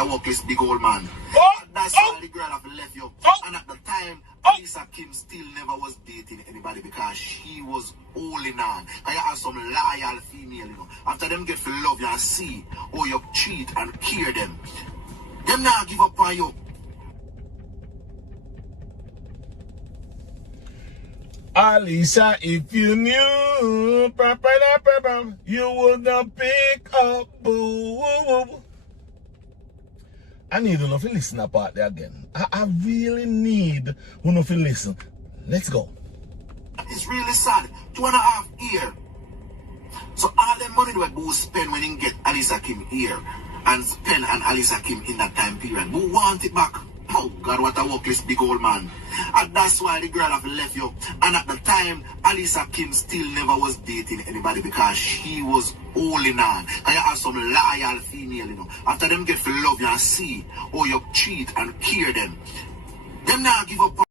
a workless big old man. That's why the girl have left you. And at the time, Alisa Kim still never was dating anybody because she was holding on. And you have some loyal female, you know. After them get for love you and see how you treat and care them now give up on you. Alisa, if you knew, you would not pick up. I need you to listen to part there again. I really need you to listen. Let's go. It's really sad. 2.5 years. So all the money that Boo spend when he get Alisa Kim here and spend on Alisa Kim in that time period, Boo want it back. Oh God, what a workless big old man. And that's why the girl have left you. And at the time, Alisa Kim still never was dating anybody because she was holding on. And you have some loyal female, you know. After them get for love you and see how you treat and care them now give up on